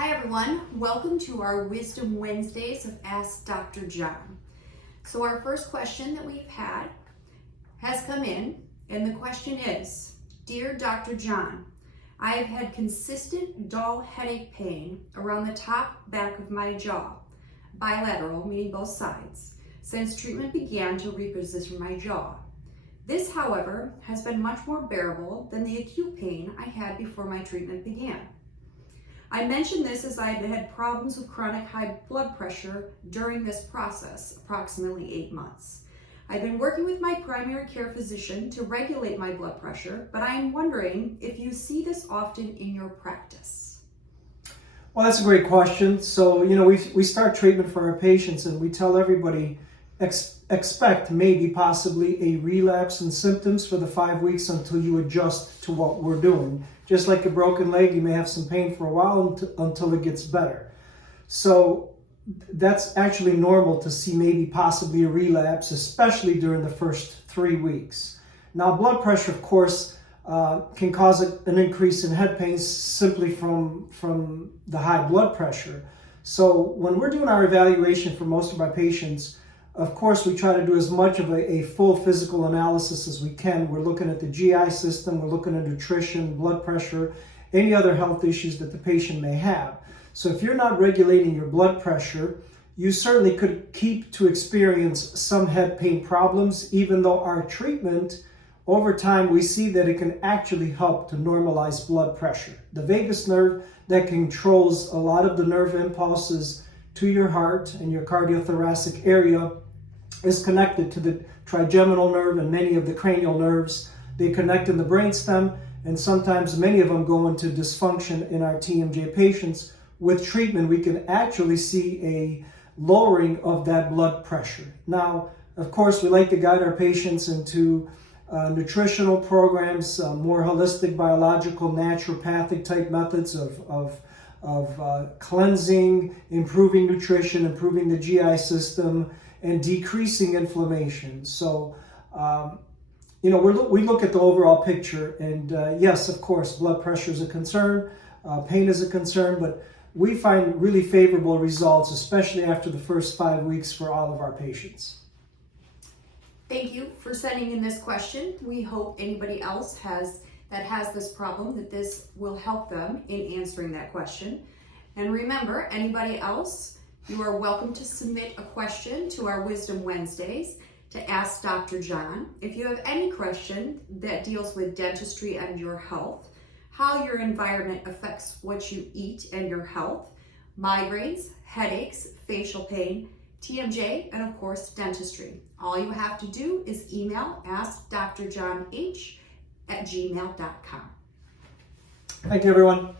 Hi everyone, welcome to our Wisdom Wednesdays of Ask Dr. John. So our first question that we've had has come in, and the question is, Dear Dr. John, I have had consistent dull headache pain around the top back of my jaw, bilateral, meaning both sides, since treatment began to reposition my jaw. This, however, has been much more bearable than the acute pain I had before my treatment began. I mention this as I had problems with chronic high blood pressure during this process, approximately 8 months. I've been working with my primary care physician to regulate my blood pressure, but I am wondering if you see this often in your practice. Well, that's a great question. So, we start treatment for our patients and we tell everybody expect maybe possibly a relapse in symptoms for the 5 weeks until you adjust to what we're doing. Just like a broken leg, you may have some pain for a while until it gets better. So that's actually normal to see maybe possibly a relapse, especially during the first 3 weeks. Now, blood pressure, of course, can cause an increase in head pain simply from the high blood pressure. So when we're doing our evaluation for most of our patients, of course, we try to do as much of a full physical analysis as we can. We're looking at the GI system, we're looking at nutrition, blood pressure, any other health issues that the patient may have. So if you're not regulating your blood pressure, you certainly could keep to experience some head pain problems, even though our treatment, over time, we see that it can actually help to normalize blood pressure. The vagus nerve that controls a lot of the nerve impulses to your heart and your cardiothoracic area is connected to the trigeminal nerve and many of the cranial nerves. They connect in the brainstem, and sometimes many of them go into dysfunction in our TMJ patients. With treatment, we can actually see a lowering of that blood pressure. Now, of course, we like to guide our patients into nutritional programs, more holistic, biological, naturopathic type methods of cleansing, improving nutrition, improving the GI system, and decreasing inflammation. So, we look at the overall picture, and yes, of course, blood pressure is a concern, pain is a concern, but we find really favorable results, especially after the first 5 weeks for all of our patients. Thank you for sending in this question. We hope anybody else has this problem, that this will help them in answering that question. And remember, anybody else, you are welcome to submit a question to our Wisdom Wednesdays to Ask Dr. John. If you have any question that deals with dentistry and your health, how your environment affects what you eat and your health, migraines, headaches, facial pain, TMJ, and of course, dentistry. All you have to do is email AskDrJohnH@gmail.com. Thank you, everyone.